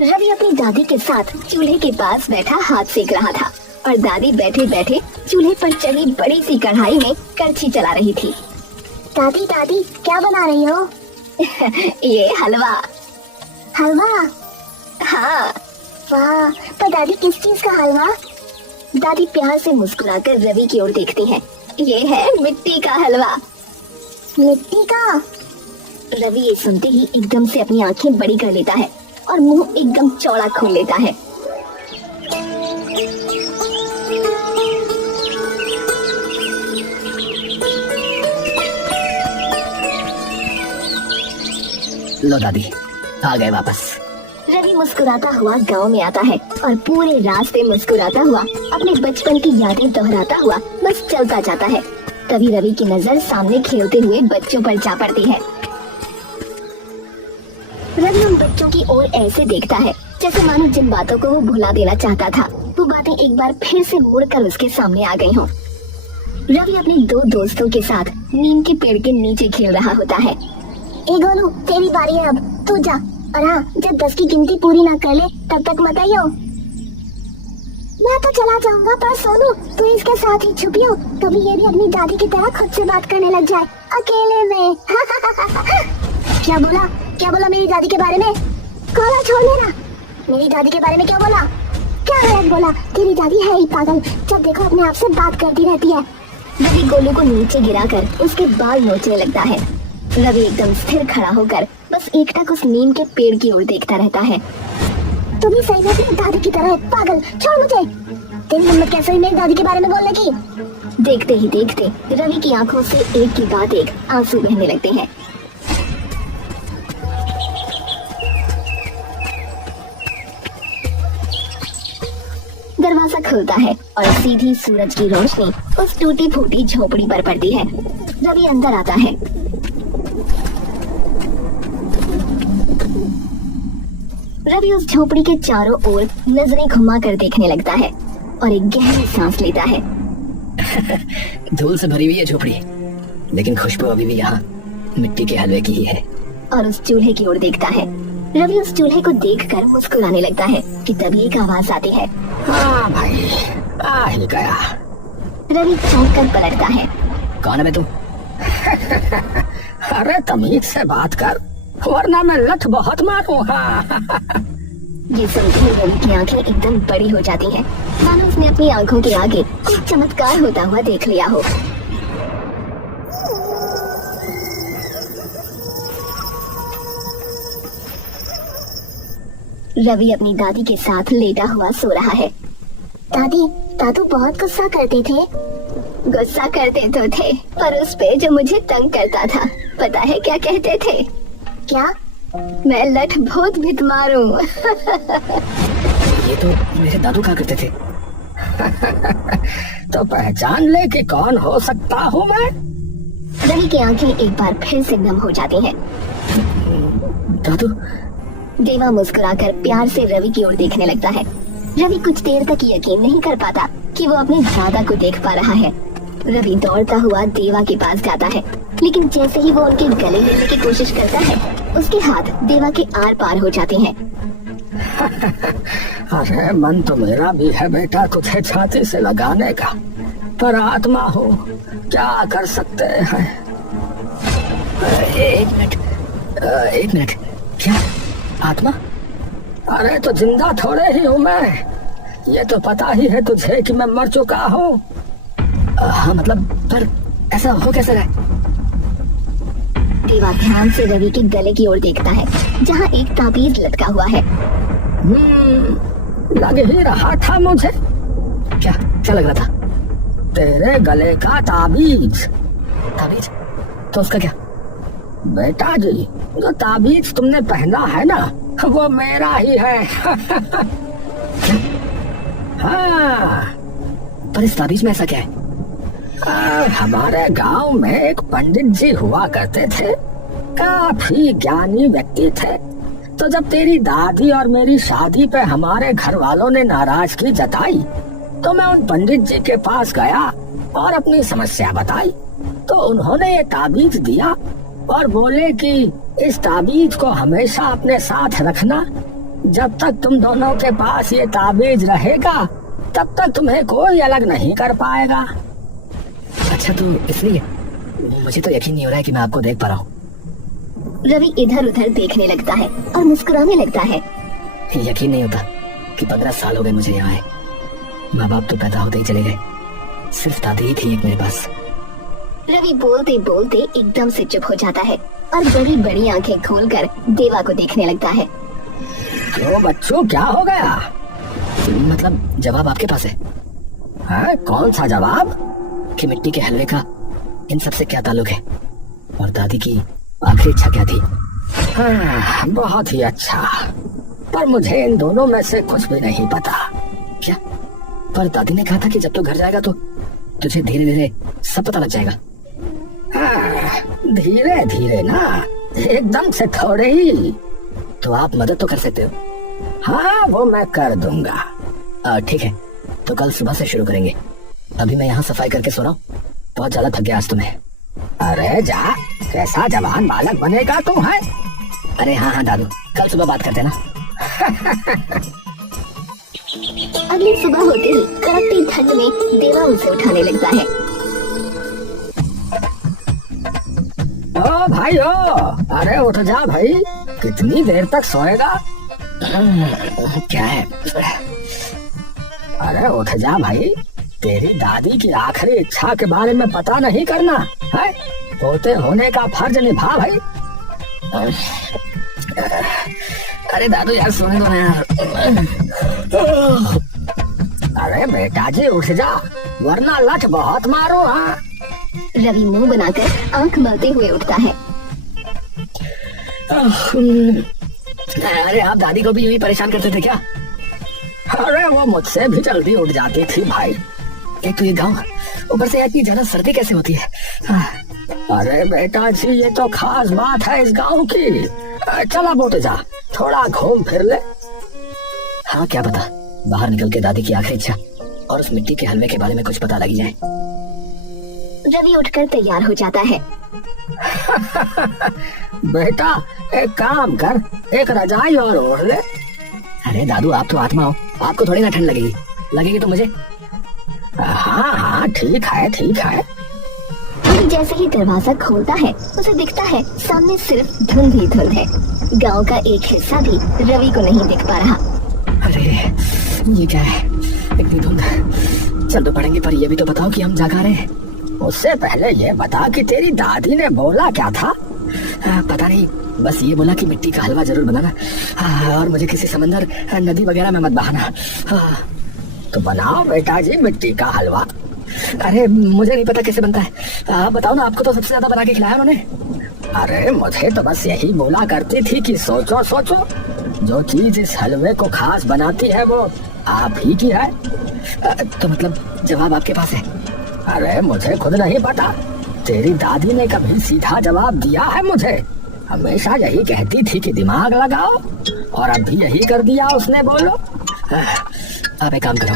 रवि अपनी दादी के साथ चूल्हे के पास बैठा हाथ सेक रहा था और दादी बैठे बैठे चूल्हे पर चढ़ी बड़ी सी कढ़ाई में करछी चला रही थी। दादी दादी क्या बना रही हो? ये हलवा। हलवा? हाँ। वाह, पर दादी किस चीज का हलवा? दादी प्यार से मुस्कुराकर रवि की ओर देखती है। ये है मिट्टी का हलवा। मिट्टी का? रवि ये सुनते ही एकदम से अपनी आंखें बड़ी कर लेता है और मुंह एकदम चौड़ा खोल लेता है। लो दादी, आ गए वापस। रवि मुस्कुराता हुआ गांव में आता है और पूरे रास्ते मुस्कुराता हुआ अपने बचपन की यादें दोहराता हुआ बस चलता जाता है। तभी रवि की नजर सामने खेलते हुए बच्चों पर जा पड़ती है। रवि उन बच्चों की ओर ऐसे देखता है जैसे मानो जिन बातों को वो भुला देना चाहता था वो बातें एक बार फिर से मुड़कर उसके सामने आ गई हों। रवि अपने दो दोस्तों के साथ नीम के पेड़ के नीचे खेल रहा होता है। ए गोलू, तेरी बारी है, अब तू जा। और हाँ, जब 10 की गिनती पूरी ना कर ले तब तक मत आइयो। मैं तो चला जाऊंगा, पर सोनू तू इसके साथ ही छुपियो, कभी ये भी अपनी दादी की तरह खुद से बात करने लग जाए अकेले में। क्या बोला मेरी दादी के बारे में? कॉलर छोड़ देना। मेरी दादी के बारे में क्या बोला? क्या गलत बोला? तेरी दादी है ही पागल, जब देखो अपने आप से बात करती रहती है। रवि गोलू को नीचे गिराकर उसके बाल नोचने लगता है। रवि एकदम स्थिर खड़ा होकर बस एकटक उस नीम के पेड़ की ओर देखता रहता है। तुम ही सही में अपनी दादी की तरह है, पागल, छोड़ मुझे। तेरी हिम्मत कैसे हुई मेरी दादी के बारे में बोलने की? देखते ही देखते रवि की आंखों से एक के बाद एक आंसू बहने लगते हैं। दरवाजा खुलता है और सीधी सूरज की रोशनी उस टूटी फूटी झोपड़ी पर पड़ती है। रवि अंदर आता है। रवि उस झोपड़ी के चारों ओर नजरें घुमा कर देखने लगता है और एक गहरी सांस लेता है। धूल से भरी हुई है झोपड़ी, लेकिन खुशबू अभी भी यहाँ मिट्टी के हलवे की ही है। और उस चूल्हे की ओर देखता है। रवि उस चूल्हे को देखकर मुस्कुराने लगता है कि तभी एक आवाज आती है। हाँ भाई, आ ही गया। रवि चौंक कर पलटता है। कौन है बे तू? अरे तमीज से बात कर, वरना मैं लठ बहुत मारूं। ये सुनते ही रवि की आंखें एकदम बड़ी हो जाती हैं, मानो उसने अपनी आंखों के आगे कोई चमत्कार होता हुआ देख लिया हो। रवि अपनी दादी के साथ लेटा हुआ सो रहा है। दादी, दादू बहुत गुस्सा करते थे। गुस्सा करते तो थे, पर उस पे जो मुझे तंग करता था, पता है क्या कहते थे? क्या? मैं लठ बहुत भित मारूं। ये तो मेरे दादू कहा करते थे। तो पहचान ले कि कौन हो सकता हूँ मैं। रवि की आंखें एक बार फिर से नम हो जाती हैं। दादू? देवा मुस्कुराकर प्यार से रवि की ओर देखने लगता है। रवि कुछ देर तक यकीन नहीं कर पाता कि वो अपने दादा को देख पा रहा है। रवि दौड़ता हुआ देवा के पास जाता है, लेकिन जैसे ही वो उनके गले मिलने की कोशिश करता है, उसके हाथ देवा के आर पार हो जाते हैं। अरे मन तो मेरा भी है बेटा तुझे छाती से लगाने का, पर आत्मा हो क्या कर सकते हैं। एक मिनट, क्या आत्मा? अरे तो जिंदा थोड़े ही हूँ मैं, ये तो पता ही है तुझे कि मैं मर चुका हूँ। हाँ मतलब, पर ऐसा हो कैसे रहा है? देवा ध्यान से रवि के गले की ओर देखता है, जहाँ एक ताबीज लटका हुआ है। लग ही रहा था मुझे। क्या लग रहा था? तेरे गले का ताबीज। ताबीज? तो उसका क्या? बेटा जी, जो ताबीज तुमने पहना है ना, वो मेरा ही है। हाँ, पर इस ताबीज में ऐसा क्या है? हमारे गांव में एक पंडित जी हुआ करते थे, काफी ज्ञानी व्यक्ति थे। तो जब तेरी दादी और मेरी शादी पे हमारे घर वालों ने नाराजगी जताई, तो मैं उन पंडित जी के पास गया और अपनी समस्या बताई। तो उन्होंने ये ताबीज दिया और बोले कि इस ताबीज को हमेशा अपने साथ रखना, जब तक तुम दोनों के पास ये ताबीज रहेगा तब तक तुम्हें कोई अलग नहीं कर पाएगा। अच्छा, तो इसलिए मुझे तो यकीन नहीं हो रहा है कि मैं आपको देख पा रहा हूँ। रवि इधर उधर देखने लगता है और मुस्कुराने लगता है। यकीन नहीं होता कि 15 साल हो गए मुझे यहाँ आए। माँ बाप तो पैदा होते ही चले गए, सिर्फ दादी ही थी एक मेरे पास। रवि बोलते बोलते एकदम से चुप हो जाता है और बड़ी बड़ी आंखें खोलकर देवा को देखने लगता है। तो बच्चों, क्या हो गया? मतलब जवाब आपके पास है? हाँ, कौन सा जवाब? कि मिट्टी के हलवे का इन सब से क्या ताल्लुक है और दादी की आखिरी इच्छा क्या थी? हाँ, बहुत ही अच्छा, पर मुझे इन दोनों में से कुछ भी नहीं पता। क्या? पर दादी ने कहा था कि जब तू घर जाएगा तो तुझे धीरे धीरे सब पता लग जाएगा। हाँ, धीरे धीरे ना, एकदम से थोड़े ही। तो आप मदद तो कर सकते हो। हाँ, वो मैं कर दूंगा। ठीक है, तो कल सुबह से शुरू करेंगे। अभी मैं यहाँ सफाई करके सो रहा हूँ, बहुत ज्यादा थक गया आज तुम्हें। अरे जा, कैसा जवान बालक बनेगा तू है? अरे हाँ हाँ दादू, कल सुबह बात करते ना। अगली सुबह होते ही कड़कती ठंड में देवा उसे उठाने लगता है। ओ भाई ओ, अरे उठ जा भाई, कितनी देर तक सोएगा? क्या है? अरे उठ जा भाई, तेरी दादी की आखिरी इच्छा के बारे में पता नहीं करना है? पोते होने का फर्ज निभा भाई। अरे दादू यार, सोने दो ना यार। अरे बेटा जी उठ जा, वरना लठ बहुत मारो। हाँ, रवि मुंह बनाकर आंख मलते हुए उठता है। अरे आप दादी को भी यूं ही परेशान करते थे क्या? अरे वो मुझसे भी जल्दी उठ जाती थी भाई। एक तो ये गाँव, ऊपर से इतनी ज्यादा सर्दी कैसे होती है? अरे बेटा जी, ये तो खास बात है इस गाँव की। चला बोटे जा, थोड़ा घूम फिर ले। हाँ, क्या पता बाहर निकल के दादी की आखिरी इच्छा और उस मिट्टी के हलवे के बारे में कुछ पता लगी जाए। रवि उठकर तैयार हो जाता है। बेटा एक काम कर, एक रजाई और ओढ़ ले। अरे दादू, आप तो आत्मा हो, आपको थोड़ी ना ठंड लगेगी। लगेगी तो मुझे। हाँ हाँ ठीक है ठीक है। जैसे ही दरवाजा खोलता है उसे दिखता है सामने सिर्फ धुंध ही धुंध है। गांव का एक हिस्सा भी रवि को नहीं दिख पा रहा। अरे ये क्या है, इतनी धुंध? चल तो पड़ेंगे, पर ये भी तो बताओ कि हम जा कहाँ रहे हैं। उससे पहले ये बता कि तेरी दादी ने बोला क्या था? पता नहीं, बस ये बोला कि मिट्टी का हलवा जरूर बनाना और मुझे किसी समंदर नदी वगैरह में मत बहाना। तो बनाओ बेटा जी मिट्टी का हलवा। अरे मुझे नहीं पता कैसे बनता है, बताओ ना, आपको तो सबसे ज्यादा बना के खिलाया उन्होंने। अरे मुझे तो बस यही बोला करती थी कि सोचो सोचो, जो चीज इस हलवे को खास बनाती है वो आप ही की है। तो मतलब जवाब आपके पास है? अरे मुझे खुद नहीं पता, तेरी दादी ने कभी सीधा जवाब दिया है मुझे? हमेशा यही कहती थी कि दिमाग लगाओ, और अब भी यही कर दिया उसने। बोलो, आप एक काम करो,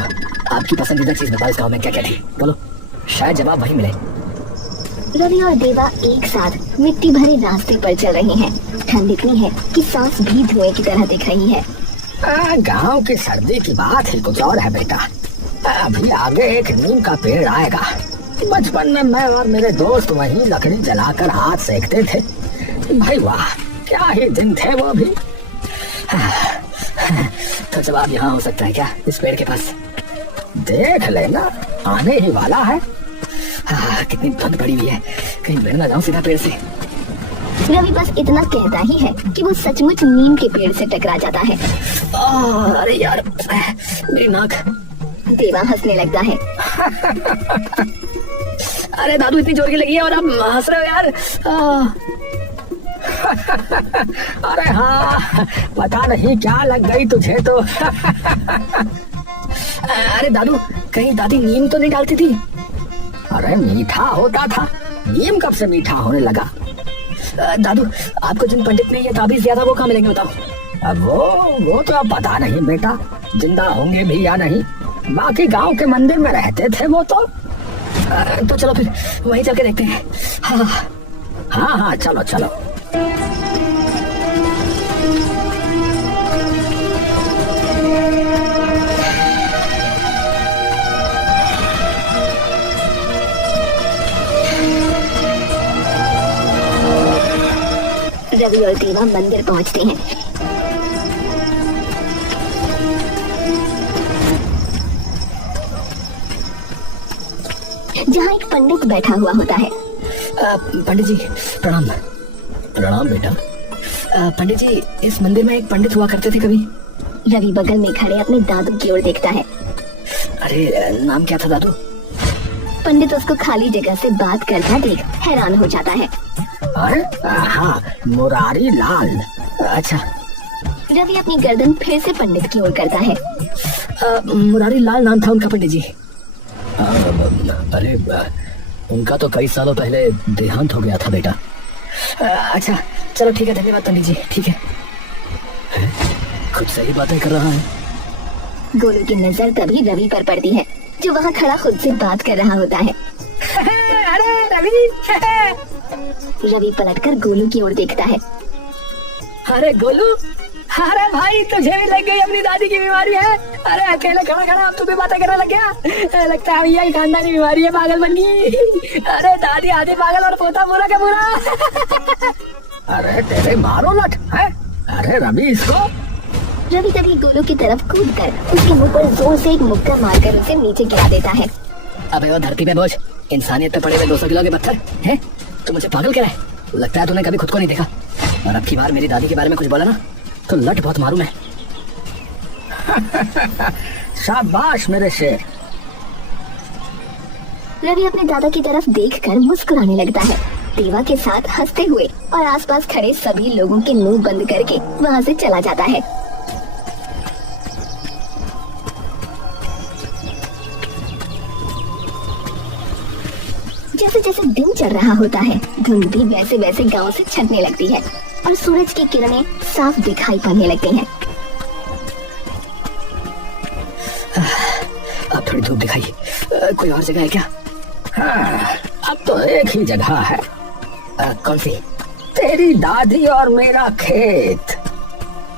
आपकी पसंदीदा चीज बताओ इस गाँव में क्या क्या थी, बोलो, शायद जवाब वही मिले। रवि और देवा एक साथ मिट्टी भरे रास्ते पर चल रहे हैं। ठंड इतनी है कि सांस भी धुएं की तरह दिख रही है। गांव की सर्दी की बात ही कुछ और है बेटा। अभी आगे एक नीम का पेड़ आएगा। बचपन में मैं और मेरे दोस्त वहीं लकड़ी जलाकर हाथ सेकते थे। भाई वाह, क्या ही दिन थे वो भी। तो जवाब यहाँ हो सकता है क्या, इस पेड़ के पास? देख लेना, आने ही वाला है। कितनी धुंध पड़ी हुई है, कहीं गिर ना जाऊं सीधा पेड़ से। रवि बस इतना कहता ही है कि वो सचमुच नीम के पेड़ से टकरा जाता है। अरे यार, मेरी नाक। देवा हंसने लगता है। अरे दादू, इतनी जोर की लगी है और आप हंस रहे हो यार। अरे हाँ, पता नहीं क्या लग गई तुझे तो। अरे दादू, कहीं दादी नीम तो नहीं डालती थी? अरे मीठा होता था, नीम कब से मीठा होने लगा? दादू, आपको जिन पंडित ने ये ताबीज दिया था वो कहाँ मिलेंगे बताओ? अब वो तो अब पता नहीं बेटा, जिंदा होंगे भी या नहीं। बाकी गांव के मंदिर में रहते थे वो तो। चलो फिर वहीं जाके देखते हैं। हाँ हाँ चलो चलो। रवि और देवा मंदिर पहुंचते हैं। जहाँ एक पंडित बैठा हुआ होता है। पंडित जी प्रणाम। प्रणाम बेटा। पंडित जी, इस मंदिर में एक पंडित हुआ करते थे कभी। रवि बगल में खड़े अपने दादू की ओर देखता है। अरे नाम क्या था दादू? पंडित उसको खाली जगह से बात करता देख हैरान हो जाता है। अरे हाँ, मुरारी लाल। अच्छा। रवि अपनी गर्दन फिर से पंडित की ओर करता है। मुरारी लाल नाम था उनका पंडित जी। अरे उनका तो कई सालों पहले देहांत हो गया था बेटा। अच्छा चलो ठीक है, धन्यवाद पंडित जी। ठीक है, खुद सही बातें कर रहा है। गोलू की नजर तभी रवि पर पड़ती है, जो वहाँ खड़ा खुद से बात कर रहा होता है। अरे रवि। रवि पलटकर गोलू की ओर देखता है। अरे गोलू, अरे भाई तुझे भी लग गई अपनी दादी की बीमारी है। अरे अकेले खड़ा खड़ा अब तू भी बातें करने लग गया। लगता है भैया खानदानी बीमारी है, पागल बन गई। अरे दादी आधी पागल और पोता पूरा का पूरा। अरे तेरे मारो लट है। अरे रवि इसको। रवि तभी गोलू की तरफ कूद कर उसके मुंह पर जोर से एक मुक्का मारकर उसे नीचे गिरा देता है। अबे वो धरती पे बोझ, इंसानियत पे पड़े हुए 200 किलो के पत्थर है। तू मुझे पागल कह रहा है? लगता है तूने कभी खुद को नहीं देखा। और अब की बार मेरी दादी के बारे में कुछ बोला ना तो लट बहुत मारू मैं। शाबाश मेरे शेर। रवि अपने दादा की तरफ देखकर मुस्कुराने लगता है, देवा के साथ हंसते हुए, और आसपास खड़े सभी लोगों के मुंह बंद करके वहाँ से चला जाता है। जैसे जैसे दिन चढ़ रहा होता है, धुंध भी वैसे वैसे गांव से छटने लगती है और सूरज की किरणें साफ दिखाई पड़ने लगती हैं। अब थोड़ी धूप दिखाई। कोई और जगह है क्या? हाँ, अब तो एक ही जगह है। कौन सी? तेरी दादी और मेरा खेत।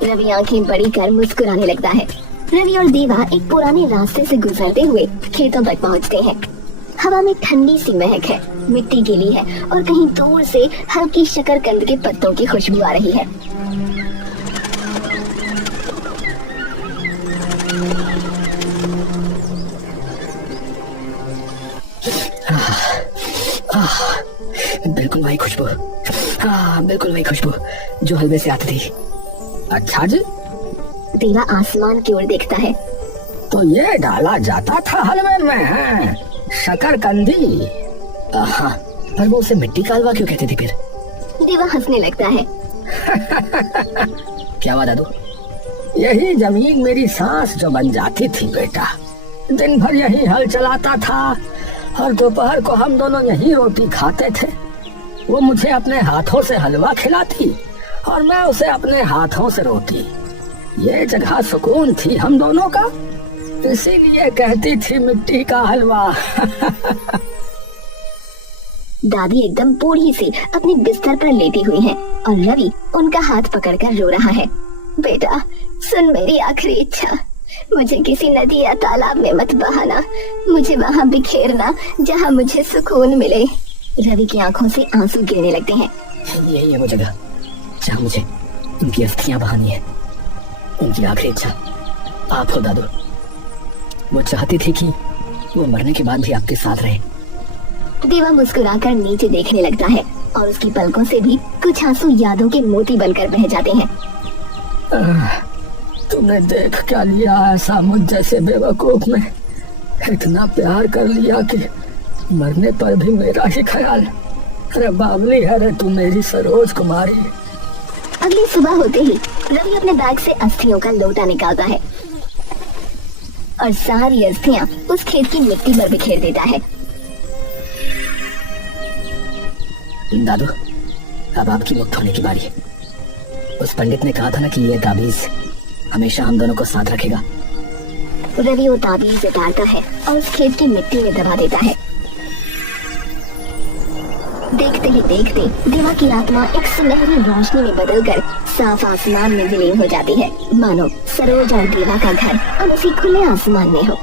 रवि आंखें बड़ी कर मुस्कुराने लगता है। रवि और देवा एक पुराने रास्ते से गुजरते हुए खेतों तक पहुंचते हैं। हवा में ठंडी सी महक है, मिट्टी गीली है और कहीं दूर से हल्की शकरकंद के पत्तों की खुशबू आ रही है। बिल्कुल वही खुशबू। हाँ बिल्कुल वही खुशबू जो हलवे से आती थी। अच्छा जी। देवा आसमान की ओर देखता है। तो ये डाला जाता था हलवे में है, शकरकंदी। हाँ, पर वो उसे मिट्टी का हलवा क्यों कहते थे फिर? देवा हंसने लगता है। क्या हुआ दादू? यही जमीन मेरी सांस जो बन जाती थी बेटा। दिन भर यही हल चलाता था और दोपहर को हम दोनों यही रोटी खाते थे। वो मुझे अपने हाथों से हलवा खिलाती और मैं उसे अपने हाथों से रोटी। ये जगह सुकून थी हम दोनों का, इसीलिए कहती थी मिट्टी का हलवा। दादी एकदम बूढ़ी सी अपने बिस्तर पर लेटी हुई हैं और रवि उनका हाथ पकड़कर रो रहा है। बेटा सुन मेरी आखिरी इच्छा, मुझे किसी नदी या तालाब में मत बहाना, मुझे वहाँ बिखेरना जहाँ मुझे सुकून मिले। रवि की आंखों से आंसू गिरने लगते हैं। यही है वो जगह जहाँ मुझे उनकी अस्थियां बहानी है। उनकी आखिरी इच्छा आप हो दादू। वो चाहती थी कि वो मरने के बाद भी आपके साथ रहे। देवा मुस्कुराकर नीचे देखने लगता है और उसकी पलकों से भी कुछ आंसू यादों के मोती बनकर बह जाते हैं। तुमने देख क्या लिया ऐसा मुझ जैसे बेवकूफ में? इतना प्यार कर लिया कि मरने पर भी मेरा ही ख्याल। अरे बावली है रे तू मेरी सरोज कुमारी। अगली सुबह होते ही रवि अपने बैग से अस्थियों का लोटा निकालता है और सारी अस्थियां उस खेत की मिट्टी पर बिखेर देता है। दादू अब आपकी मुक्त होने की बारी है। उस पंडित ने कहा था ना कि ये ताबीज हमेशा हम दोनों को साथ रखेगा। रवि वो ताबीज उतारता है और उस खेत की मिट्टी में दबा देता है। देखते ही देखते देवा की आत्मा एक सुनहरी रोशनी में बदलकर साफ आसमान में विलीन हो जाती है, मानो सरोज और देवा का घर अब उसी खुले आसमान में हो।